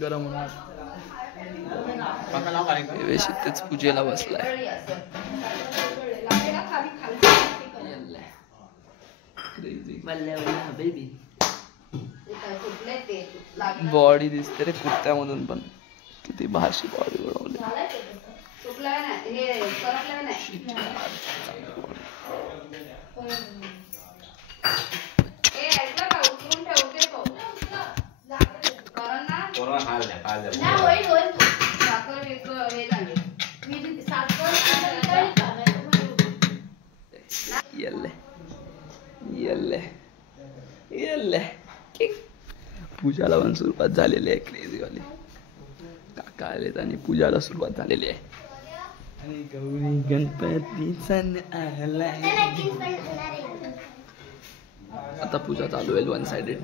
गरम होणार व्यवस्थितच पूजेला बसलाय. बॉडी दिसते रे कुर्त्यामधून पण. किती भाषी बॉडी बनवली. पूजाला पण सुरुवात झालेली आहे. क्रेझीवाली काका आलेत आणि पूजाला सुरुवात झालेली आहे. आणि गौरी गणपती सण आलाय. आता पूजा चालू आहे वन साइडेड.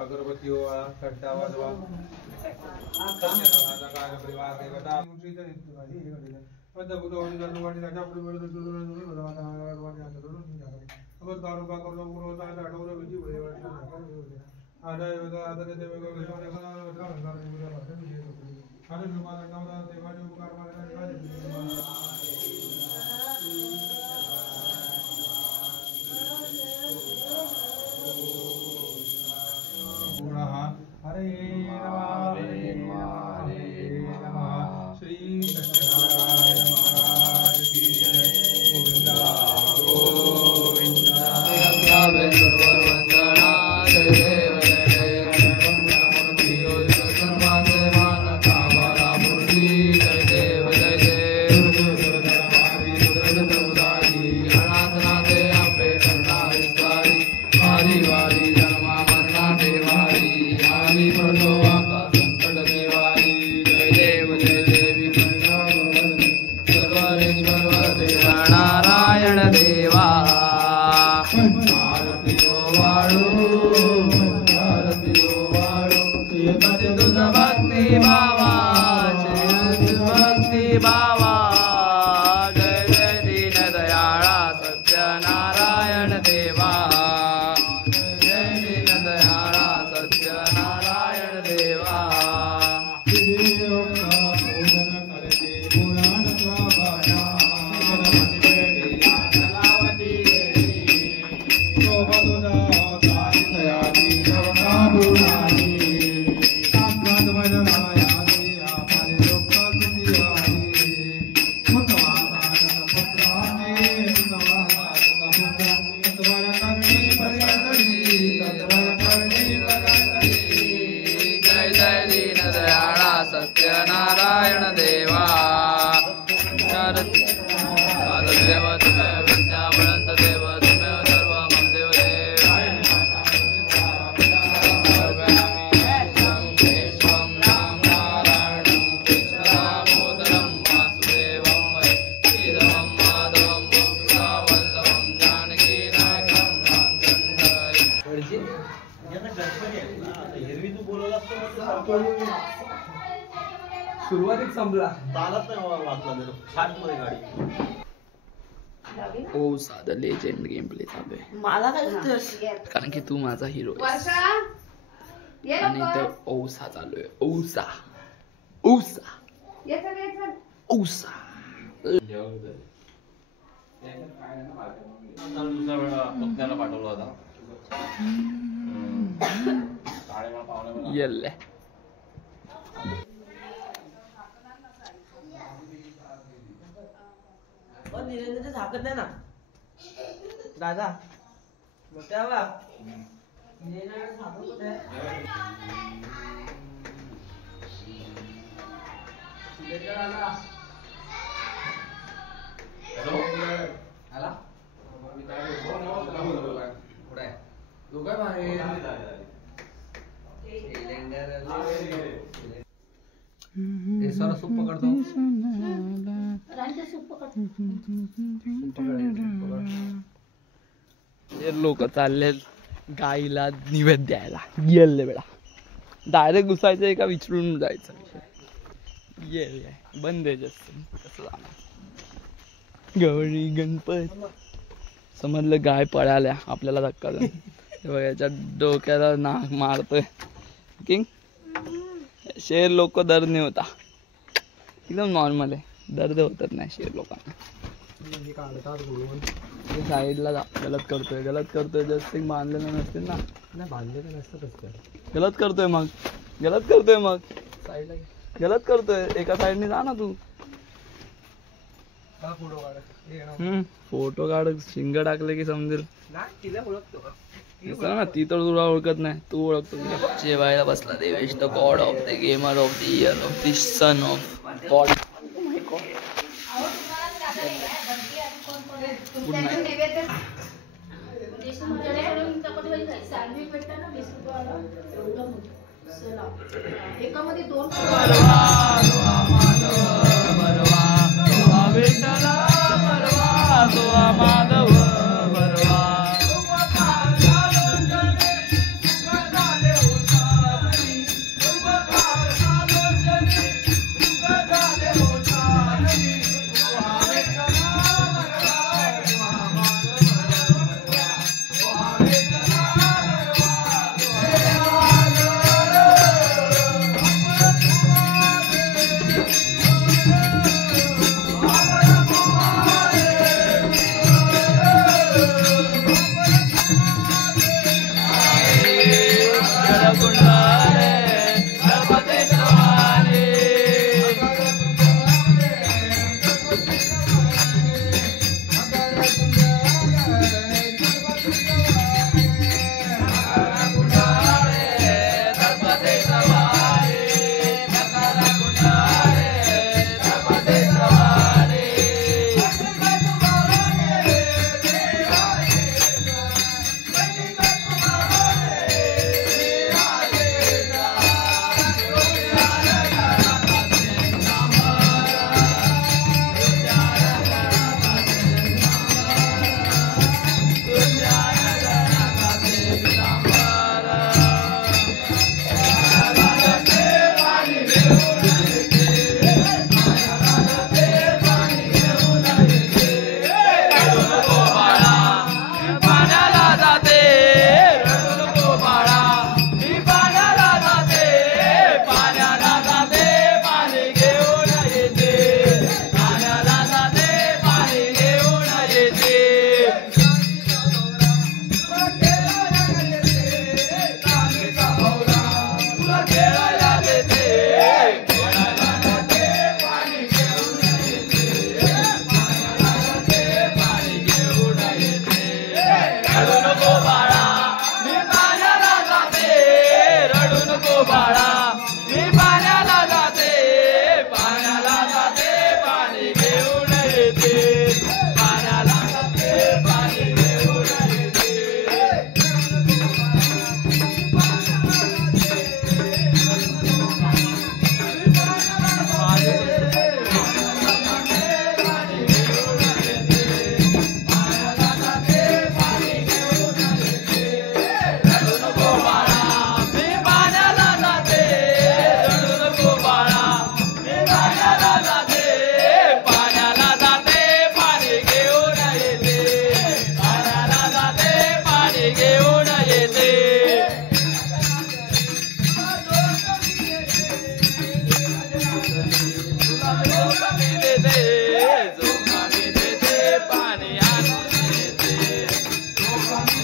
अगरबत्ती कट्टा वाजवा परिवार देवता सुरुवातीत संपला ओ साधा लेजेंड गेम प्ले चालू आहे मला काय कारण की तू माझा हिरो आणि ते औसा चालू आहे औसा औसा औसा दुसरा वेळा पुतण्याला पाठवला होता येल्ले निरंजन झाकत नाही ना दादा मोठ्या बा सूप पकडतो लोक चालले गाईला निवेद द्यायला गेले बेडा डायरेक्ट घुसायचं का विचारून जायचं ये बंद आहे जास्त कसं जाणार गौरी गणपत समजलं गाय पळाल्या आपल्याला धक्का देऊन याच्या डोक्याला नाक मारतोय किंग शेर लोक दर्द नाही होता एकदम नॉर्मल आहे दर्द होतच नाही शेर लोकांना साईडला गलत करतोय जस्ट बांधलेलं नसतील ना नाही बांधलेलं नसतं गलत करतोय मग साईडला गलत करतोय एका साईडने जा ना तू फोटो काढ शिंग टाकले की समजेल तिला ओळखतो ना ती तर तुला ओळखत नाही तू ओळखतो जेवायला बसला Devesh the God of the gamer of the year of the son of God एकामध्ये दोन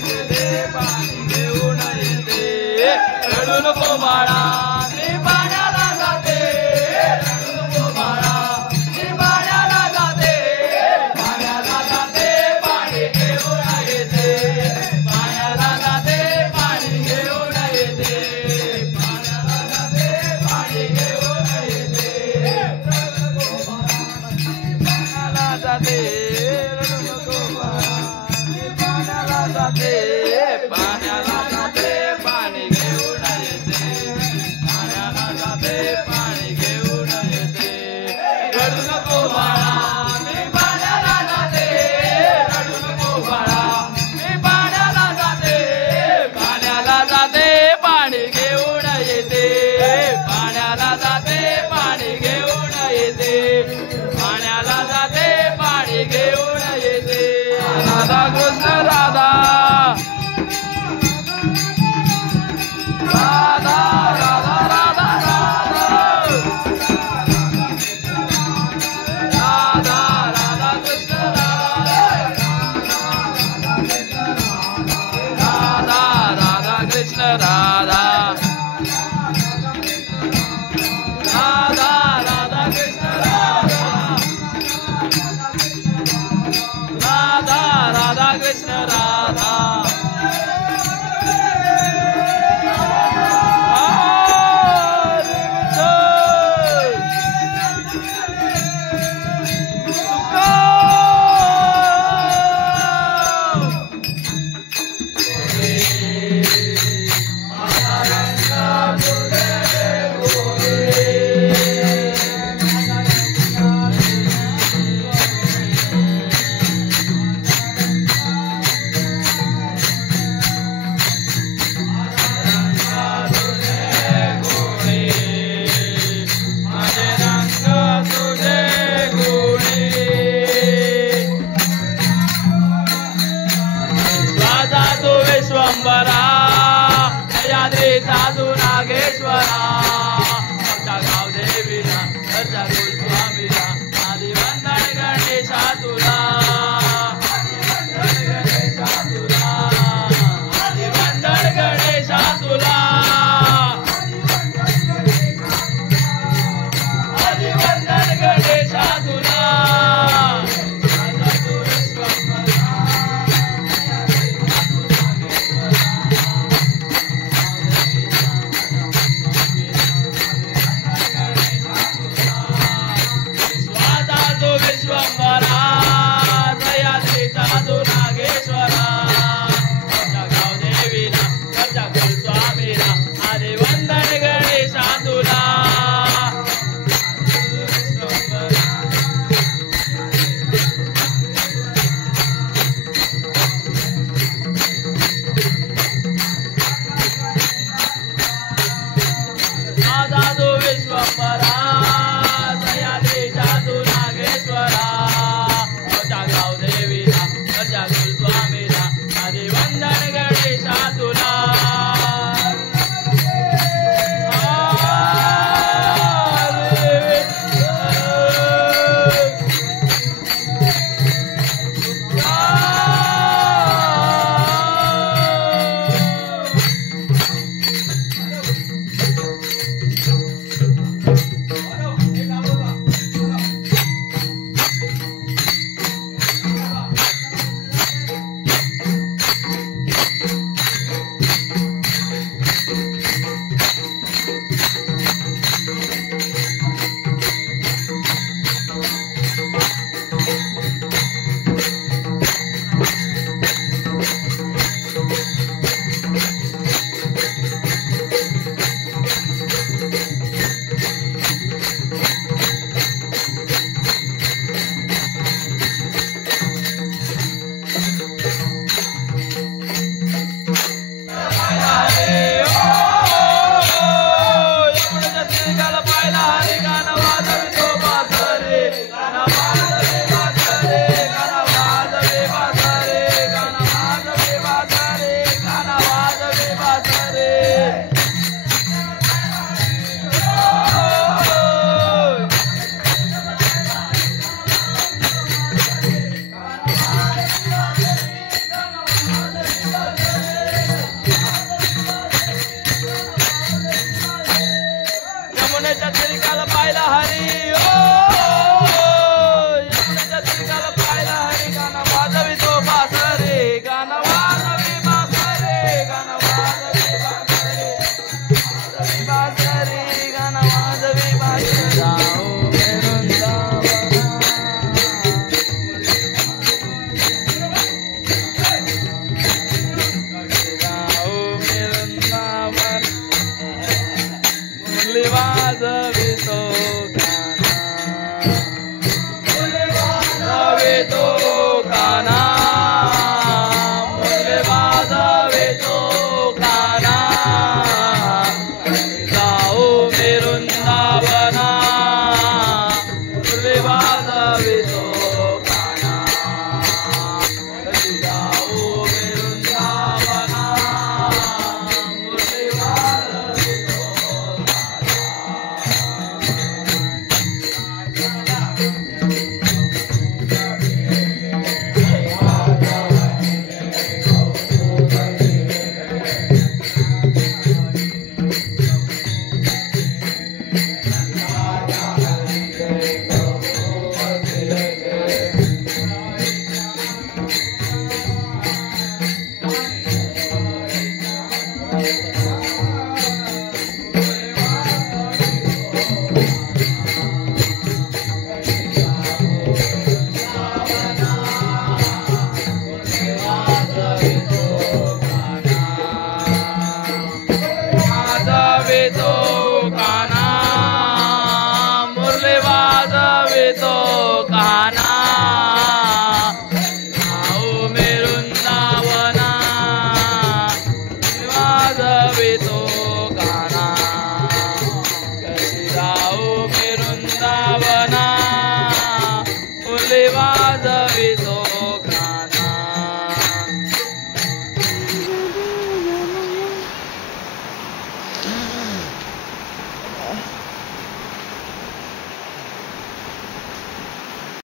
येते पाणी घेऊन येते रडू नको बाळा मी पाण्याला जाते रडू नको बाळा मी पाण्याला जाते पाण्याला जाते पाणी घेऊन येते पाण्याला जाते पाणी घेऊन येते पाण्याला जाते पाणी घेऊन येते पाण्याला जाते रडू नको बाळा मी पाण्याला जाते पाण्याला जाते पाणी घेऊन येते पाण्याला जाते पाणी घेऊन येते रडू नको बाळा मी पाण्याला जाते रडू नको बाळा मी पाण्याला जाते पाण्याला जाते पाणी घेऊन येते पाण्याला जाते पाणी घेऊन येते पाण्याला जाते पाणी घेऊन येते राधा कृष्ण राधा राधा राधा राधा राधा राधा कृष्ण राधा राधा कृष्ण राधा राधा राधा कृष्ण राधा राधा कृष्ण राधा विश्वंभरा याद्री साधू नागेश्वरा